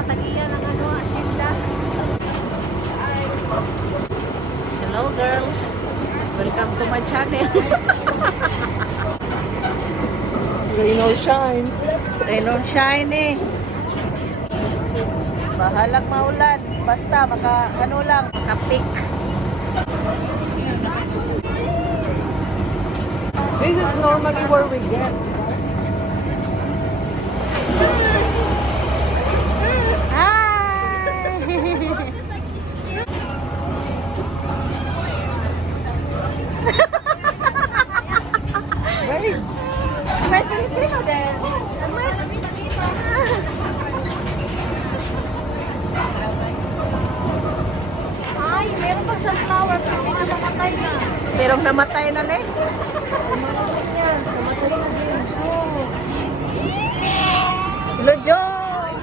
mga tagiya ng ano, asyenda. Hello girls, welcome to my channel. Rain or shine. Rain or shine eh. Bahalang maulan, basta maka ano lang, makapik. This is normally where we get. Hi! Right? May Filipino din. Ay, meron pag sunflower, pero hindi na mamatay na. Pero namatay na le. Lojo!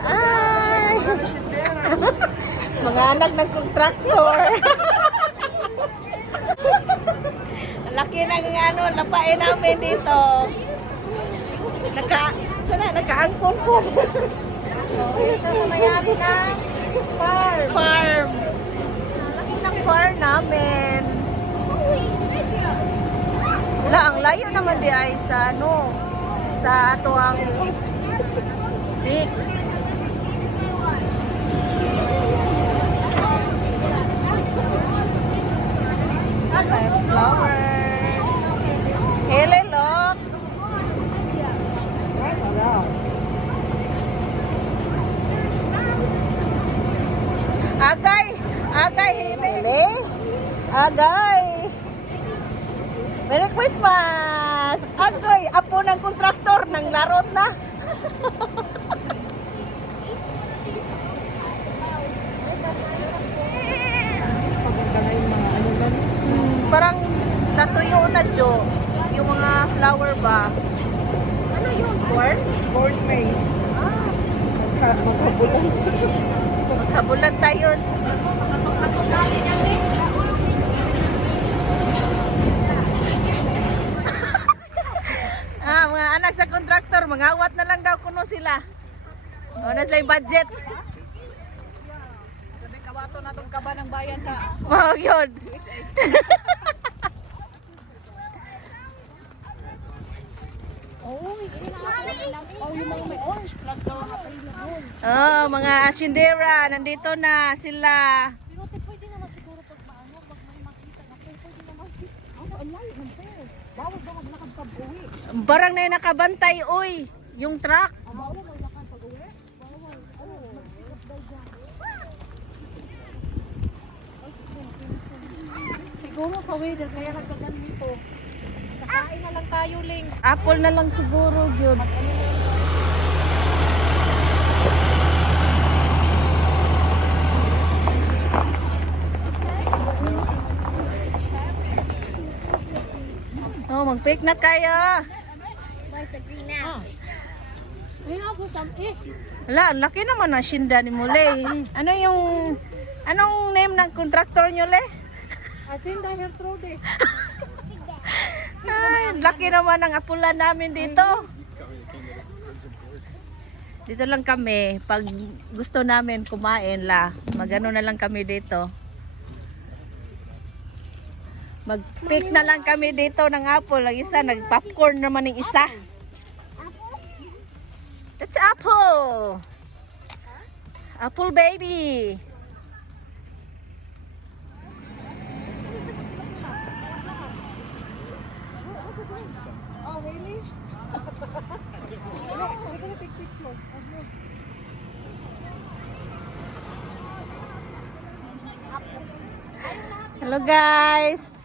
Ay! Mga anak ng kontraktor. Laki ng ano, lapain namin dito. Nakaangkon ko. Isa sa mayari ng farm. Farm. Laki ng farm namin. Wala, ang layo naman di ay sa ano, sa ato ang stick. Okay, flowers. Hele, look. Agay! Agay, hele. Agay! Merry Christmas! Agay! Apo ng kontraktor ng larot na. Paganda na yung mga ano lang. Parang natuyo na, Jo. Yung mga flower ba? Ano yun? Corn? Corn maze. Magkabulan sa Magkabulan tayo. Mga anak sa kontraktor, mangawat na lang daw kuno sila. O, na sila yung budget. Sabi kawato na itong kaba ng bayan sa... Wow, yun. Oh, mga asyendera, nandito na sila. Pero pwede naman siguro pag maano, pag may makita na pwede naman. Ang layo ng fair. Bawal daw maglakad pag-uwi. Barang na yung nakabantay, uy. Yung truck. Bawal maglakad pag-uwi? Bawal. Mag-ikat daw dyan. Siguro sa weather, kaya nagkaganito. Nakain na lang tayo, Ling. Apple na lang siguro, yun. Oh, mag-pick na tayo. Ayun ako, Wala, ang laki naman ang shinda ni Mule. Ano yung, anong name ng kontraktor nyo, Le? Asinda Hertrude. Ay, ang laki naman ang apulan namin dito. Dito lang kami. Pag gusto namin kumain la, magano na lang kami dito. Mag-pick na lang kami dito ng apple. Ang isa, nag-popcorn naman ng isa. That's apple. Apple baby. Oh, really? We're gonna take pictures. Hello guys.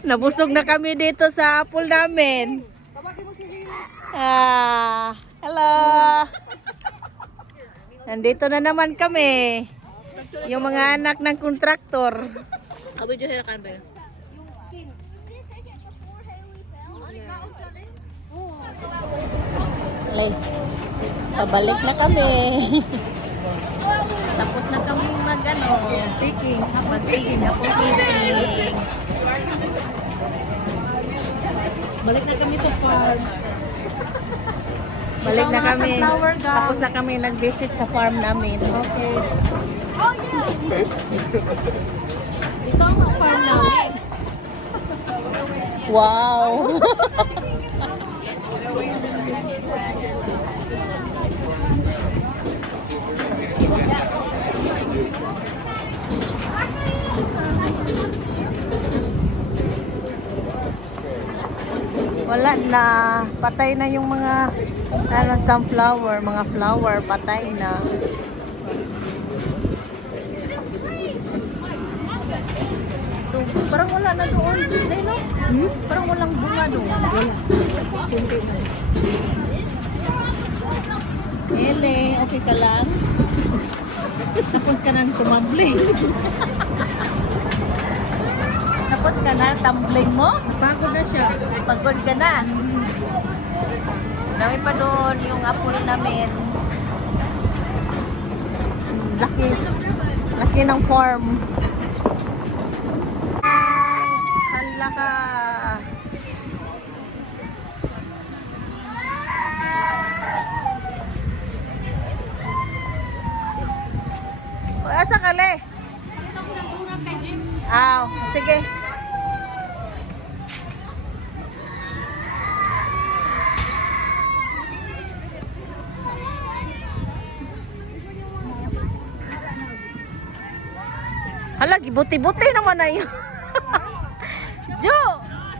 Nabusog na kami dito sa apple namin. Tawagin mo si Lily. Hello. Nandito na naman kami. Yung mga anak ng kontraktor. Abo dyan sila kan ba? Lay. Pabalik na kami. Tapos na kami picking. Mag-picking ako picking. Balik na kami sa farm. Balik Ito, na mga kami. sunflower gum. Tapos na kami nag-visit sa farm namin. Okay. Oh, yes! Ito ang farm namin. Wow! Wala na. Patay na yung mga sunflower, mga flower, patay na. Ito, parang wala na doon. Dahil no? Parang walang bunga doon. Wala. Kunti na. Ele, okay ka lang? Tapos ka nang tumambling. Tapos ka na, tumbling mo? Pagod na siya. Pagod ka na. Dami pa doon yung apple namin. Laki. Laki ng farm. Hala ka. Asa ka le? Sige. Hala, gibuti-buti naman na yun. Jo!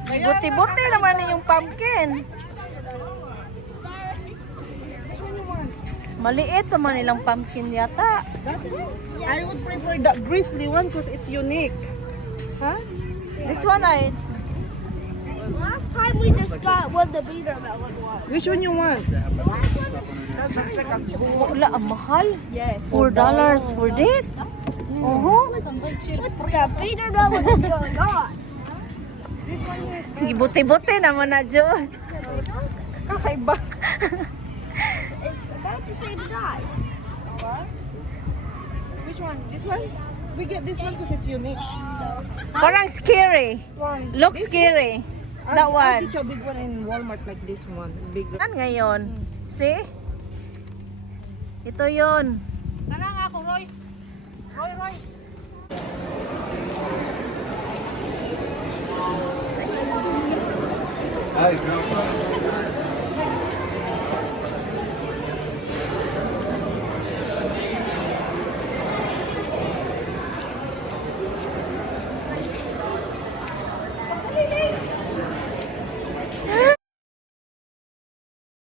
Gibuti-buti naman na yung pumpkin. Maliit naman nilang pumpkin yata. That's it. I would prefer the grizzly one because it's unique. Huh? This one, it's... Last time we just got what the beater melon was. Which one you want? The last one, Wala, ang mahal. Yes. $4 for this? the beater melon is going on. Gibuti-buti naman na, Jo. Kakaiba. It's about the same size. Which one? This one? We get this one because it's unique. Parang scary. Why? Looks scary. That I'll one. get you a big one in Walmart like this one. Bigger. Ano ngayon? See? Ito yun. Kanang ako, Royce. Royce. Hi, girl.